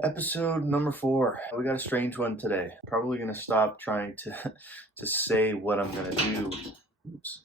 Episode number 4. We got a strange one today. Probably gonna stop trying to say what I'm gonna do. Oops.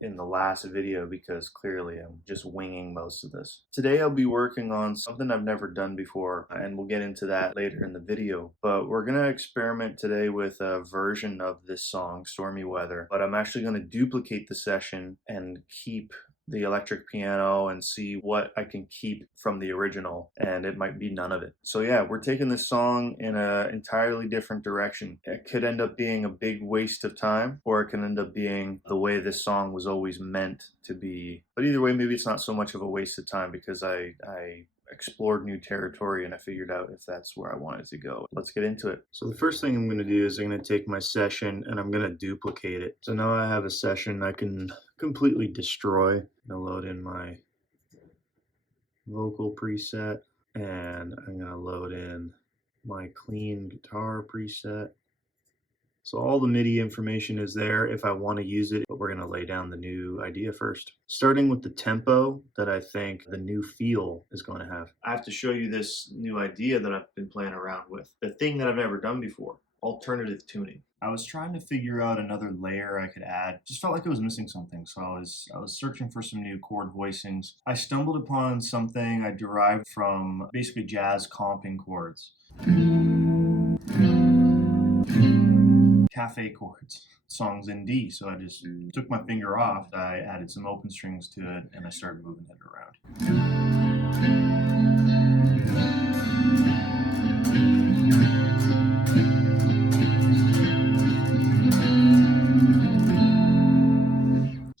In the last video because clearly I'm just winging most of this. Today I'll be working on something I've never done before, and we'll get into that later in the video. But we're gonna experiment today with a version of this song, Stormy Weather, but I'm actually gonna duplicate the session and keep the electric piano and see what I can keep from the original, and it might be none of it. So yeah, we're taking this song in an entirely different direction. It could end up being a big waste of time, or it can end up being the way this song was always meant to be. But either way, maybe it's not so much of a waste of time because I explored new territory and I figured out if that's where I wanted to go. Let's get into it. So the first thing I'm going to do is I'm going to take my session and I'm going to duplicate it. So now I have a session I can completely destroy. I'm going to load in my vocal preset and I'm going to load in my clean guitar preset. So all the MIDI information is there if I want to use it, but we're going to lay down the new idea first. Starting with the tempo that I think the new feel is going to have. I have to show you this new idea that I've been playing around with. The thing that I've never done before, alternative tuning. I was trying to figure out another layer I could add. Just felt like it was missing something, so I was searching for some new chord voicings. I stumbled upon something I derived from basically jazz comping chords. Cafe chords, songs in D. So I just took my finger off, I added some open strings to it, and I started moving it around.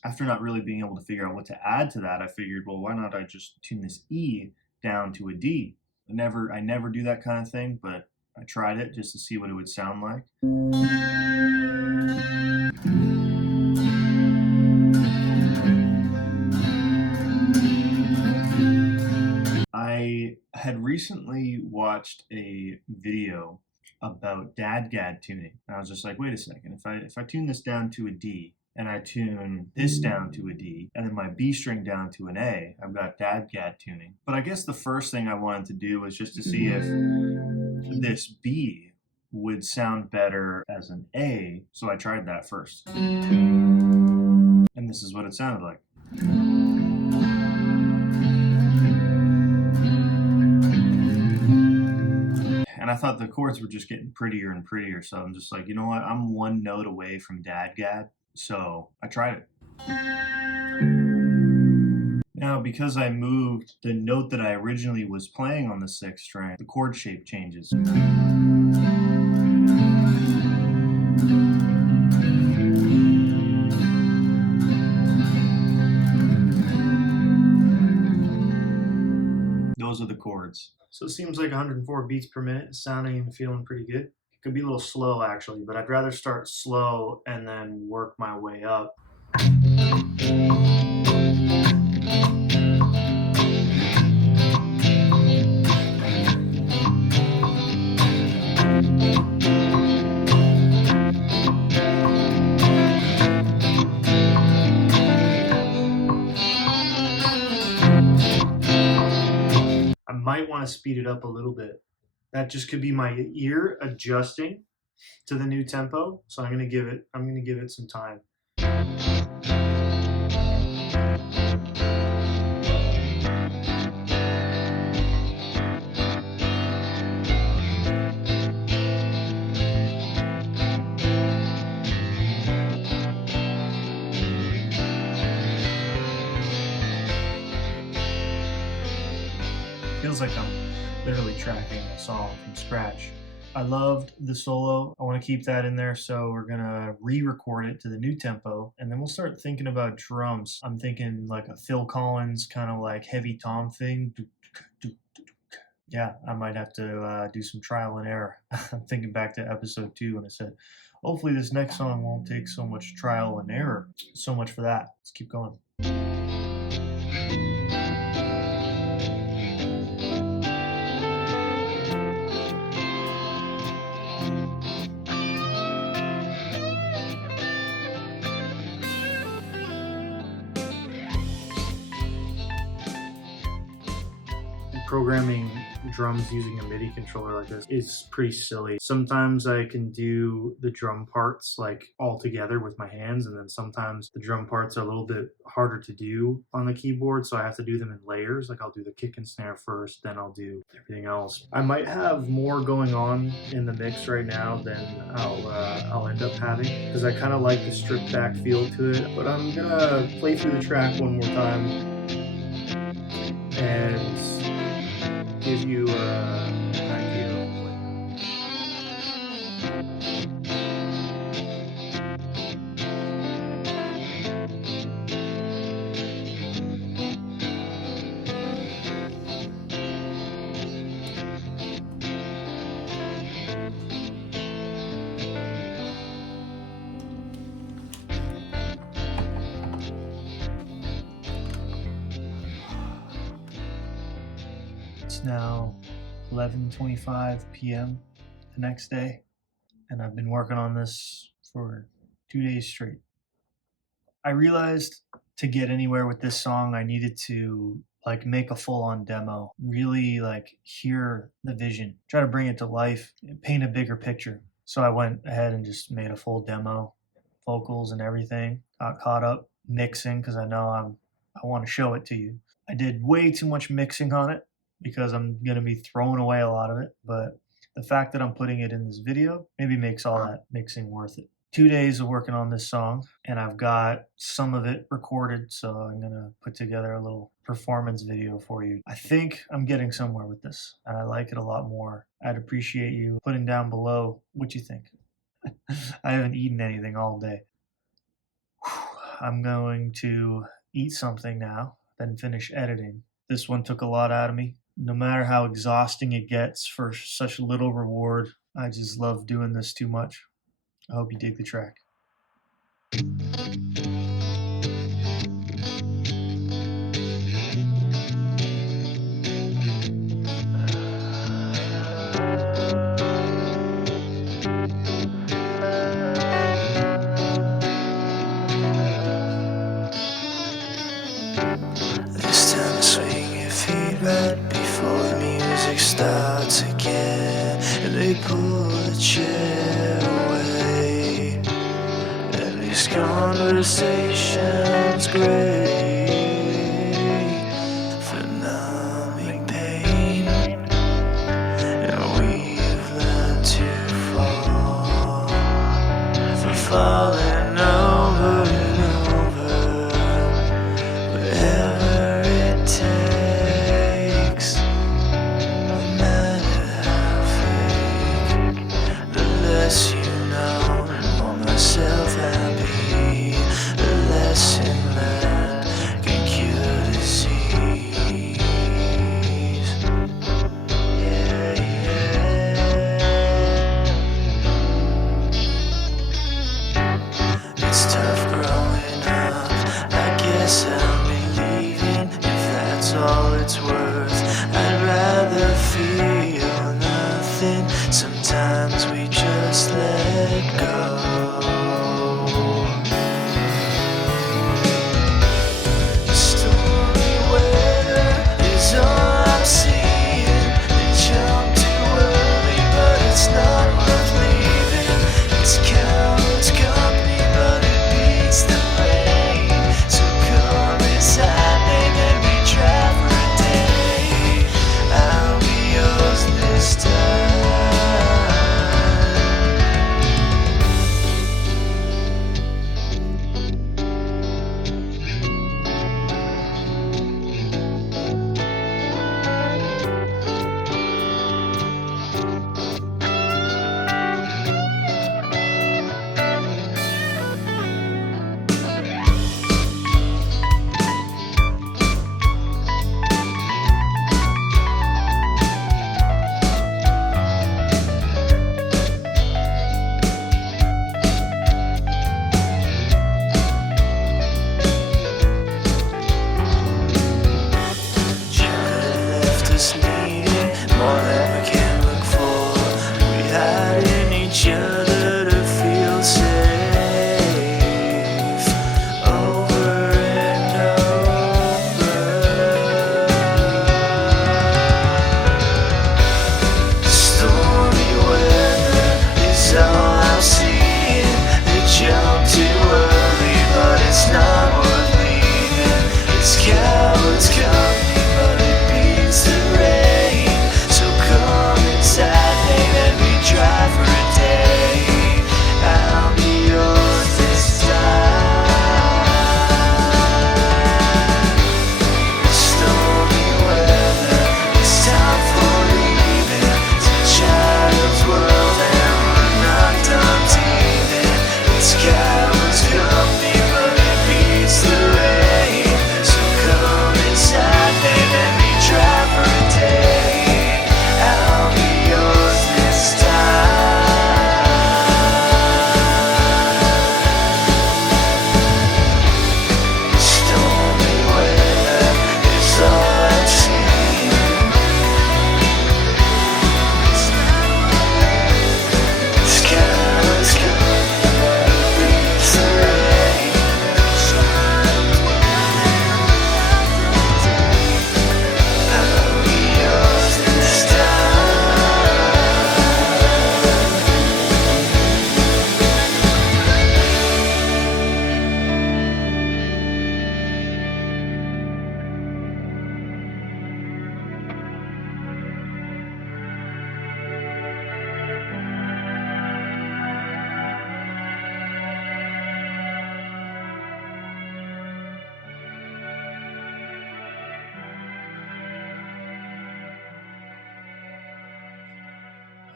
After not really being able to figure out what to add to that, I figured, well, why not I just tune this E down to a D? I never do that kind of thing, but I tried it just to see what it would sound like. I had recently watched a video about dadgad tuning, and I was just like, wait a second, if I tune this down to a D, and I tune this down to a D, and then my B string down to an A, I've got dadgad tuning. But I guess the first thing I wanted to do was just to see if this B would sound better as an A, so I tried that first. And this is what it sounded like. And I thought the chords were just getting prettier and prettier, so I'm just like, you know what, I'm one note away from dadgad, so I tried it. Now, because I moved the note that I originally was playing on the 6th string, the chord shape changes. Those are the chords. So it seems like 104 beats per minute is sounding and feeling pretty good. It could be a little slow actually, but I'd rather start slow and then work my way up. I might want to speed it up a little bit. That just could be my ear adjusting to the new tempo. So I'm gonna give it some time. Feels like I'm literally tracking a song from scratch. I loved the solo. I want to keep that in there, so we're gonna re-record it to the new tempo, and then we'll start thinking about drums. I'm thinking like a Phil Collins kind of like heavy tom thing. Yeah, I might have to do some trial and error. I'm thinking back to episode 2 when I said, hopefully this next song won't take so much trial and error. So much for that. Let's keep going. Programming drums using a MIDI controller like this is pretty silly. Sometimes I can do the drum parts like all together with my hands, and then sometimes the drum parts are a little bit harder to do on the keyboard, so I have to do them in layers. Like I'll do the kick and snare first, then I'll do everything else. I might have more going on in the mix right now than I'll end up having, because I kind of like the stripped back feel to it. But I'm gonna play through the track one more time and give you an idea of It's now 11:25 p.m. the next day, and I've been working on this for 2 days straight. I realized to get anywhere with this song, I needed to like make a full-on demo, really like hear the vision, try to bring it to life, paint a bigger picture. So I went ahead and just made a full demo, vocals and everything, got caught up mixing because I know I want to show it to you. I did way too much mixing on it because I'm going to be throwing away a lot of it, but the fact that I'm putting it in this video maybe makes all that mixing worth it. 2 days of working on this song, and I've got some of it recorded, so I'm going to put together a little performance video for you. I think I'm getting somewhere with this, and I like it a lot more. I'd appreciate you putting down below what you think. I haven't eaten anything all day. I'm going to eat something now, then finish editing. This one took a lot out of me. No matter how exhausting it gets for such little reward, I just love doing this too much. I hope you dig the track. This time swing your feet right before the music starts again, and they pull the chair away. At least conversation's great for numbing pain, and we've learned to fall for falling over and over. Whatever it takes, no matter how fake, the less you know, the more myself happy, the lesson learned,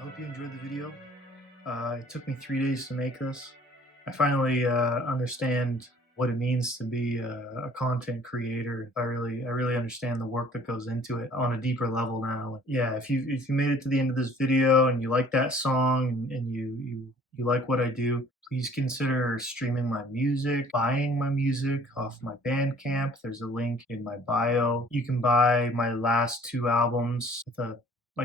hope you enjoyed the video. It took me 3 days to make this. I finally understand what it means to be a content creator. I really understand the work that goes into it on a deeper level now. Yeah, if you made it to the end of this video and you like that song and you like what I do, please consider streaming my music, buying my music off my Bandcamp. There's a link in my bio. You can buy my last 2 albums with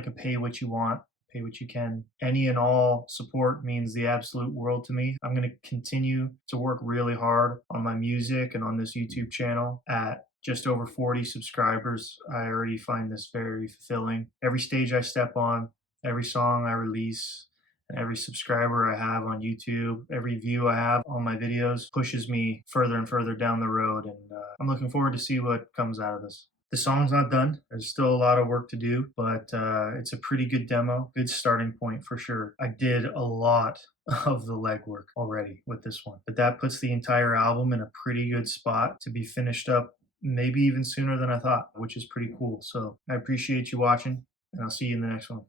a pay what you want, pay what you can. Any and all support means the absolute world to me. I'm going to continue to work really hard on my music and on this YouTube channel. At just over 40 subscribers, I already find this very fulfilling. Every stage I step on, every song I release, and every subscriber I have on YouTube, every view I have on my videos pushes me further and further down the road. And I'm looking forward to see what comes out of this. The song's not done. There's still a lot of work to do, but it's a pretty good demo, good starting point for sure. I did a lot of the legwork already with this one, but that puts the entire album in a pretty good spot to be finished up, maybe even sooner than I thought, which is pretty cool. So I appreciate you watching, and I'll see you in the next one.